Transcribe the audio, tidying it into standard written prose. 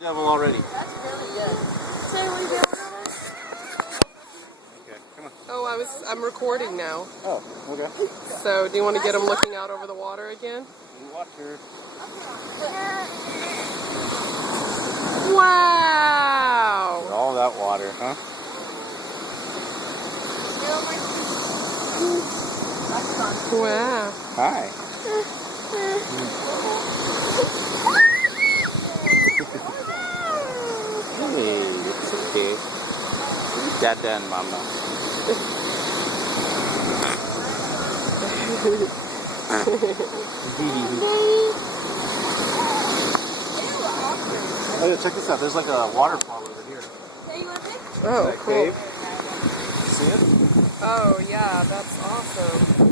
Devil already. That's really good. Say we get one of those? Okay, come on. Oh, I'm recording now. Oh, okay. So, do you want to get him looking out over the water again? Water. Wow! All that water, huh? Wow. Hi. Hey, it's okay. Dada and Mama. Oh yeah, check this out. There's like a waterfall over here. Oh, That cool. cave. See it? Oh, yeah, that's awesome.